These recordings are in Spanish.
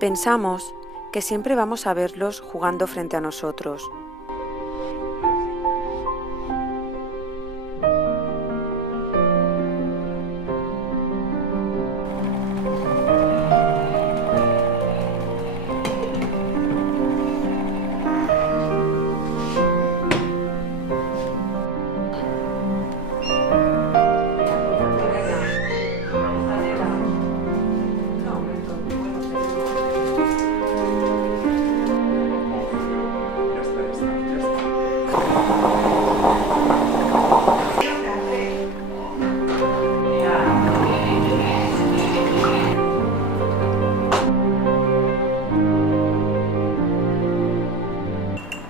Pensamos que siempre vamos a verlos jugando frente a nosotros.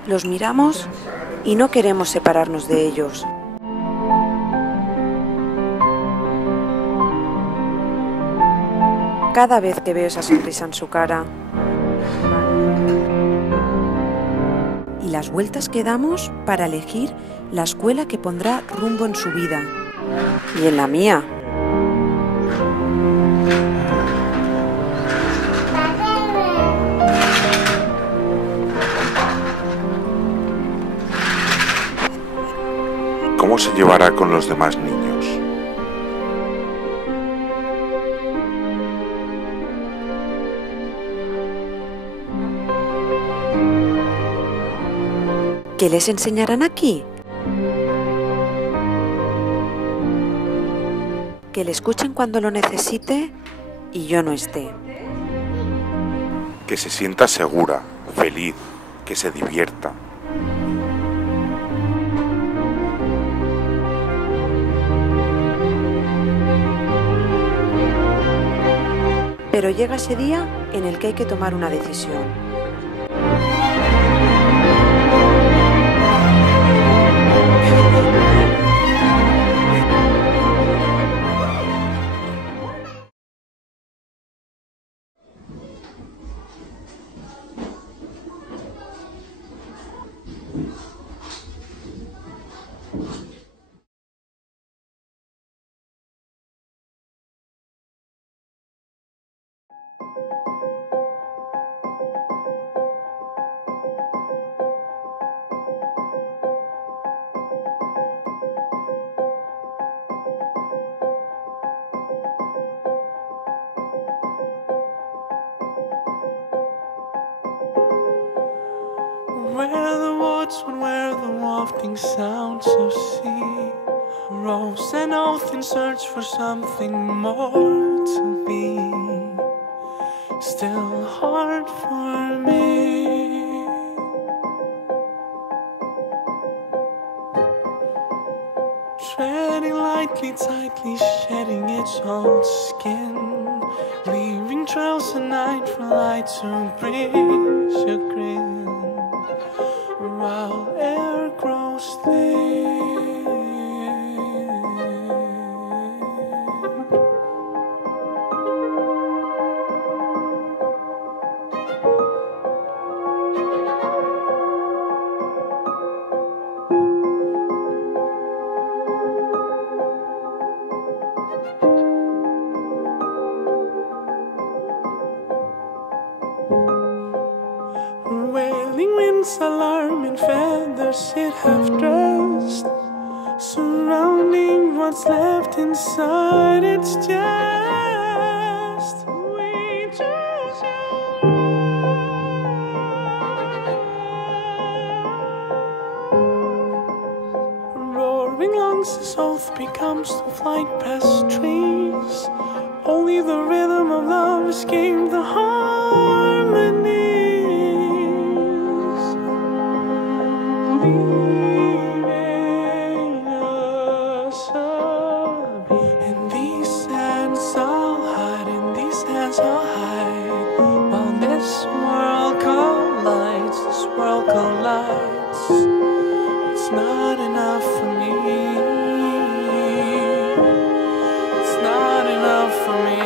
Los miramos y no queremos separarnos de ellos. Cada vez que veo esa sonrisa en su cara y las vueltas que damos para elegir la escuela que pondrá rumbo en su vida y en la mía. ¿Cómo se llevará con los demás niños? ¿Qué les enseñarán aquí? Que le escuchen cuando lo necesite y yo no esté. Que se sienta segura, feliz, que se divierta. Pero llega ese día en el que hay que tomar una decisión. Where the woods would wear the wafting sounds of sea, rose an oath in search for something more to be, still hard for me. Treading lightly, tightly, shedding its old skin, leaving trails at night for light to breathe chagrin. While air grows thin, wailing winds, alarming feathers it have dressed, surrounding what's left inside its chest. We choose you. Roaring lungs, his oath becomes to flight past trees. Only the rhythm of love escaped the harmony. Leaving us up. In these hands I'll hide, in these hands I'll hide, while this world collides, this world collides. It's not enough for me. It's not enough for me.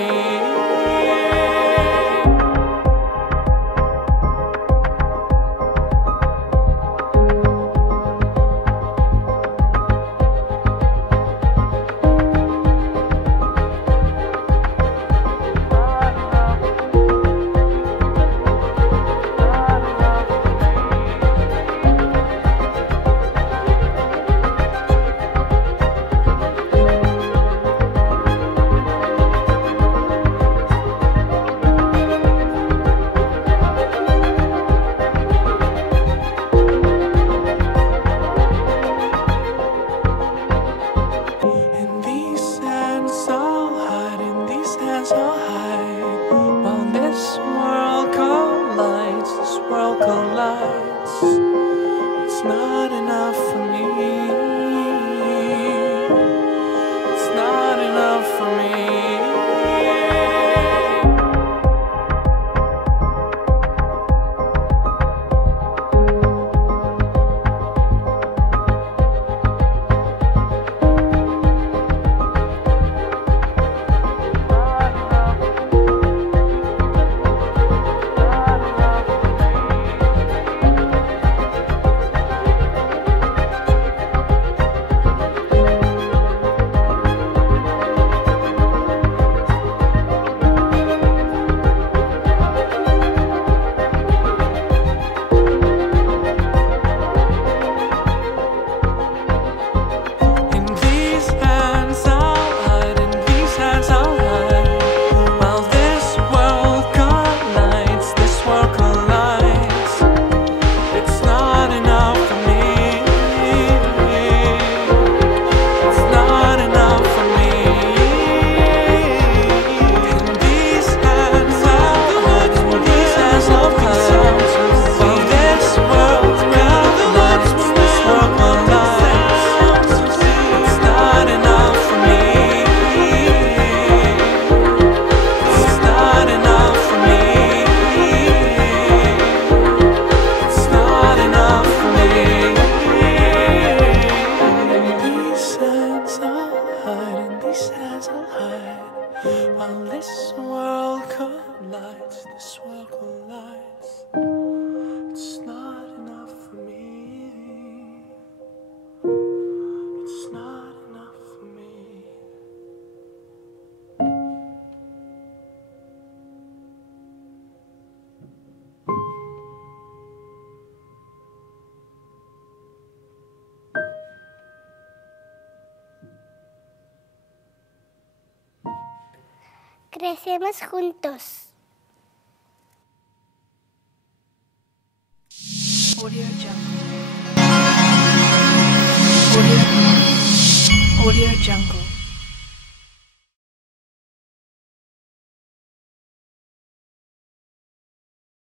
Crecemos juntos. Audio Jungle. Audio Jungle.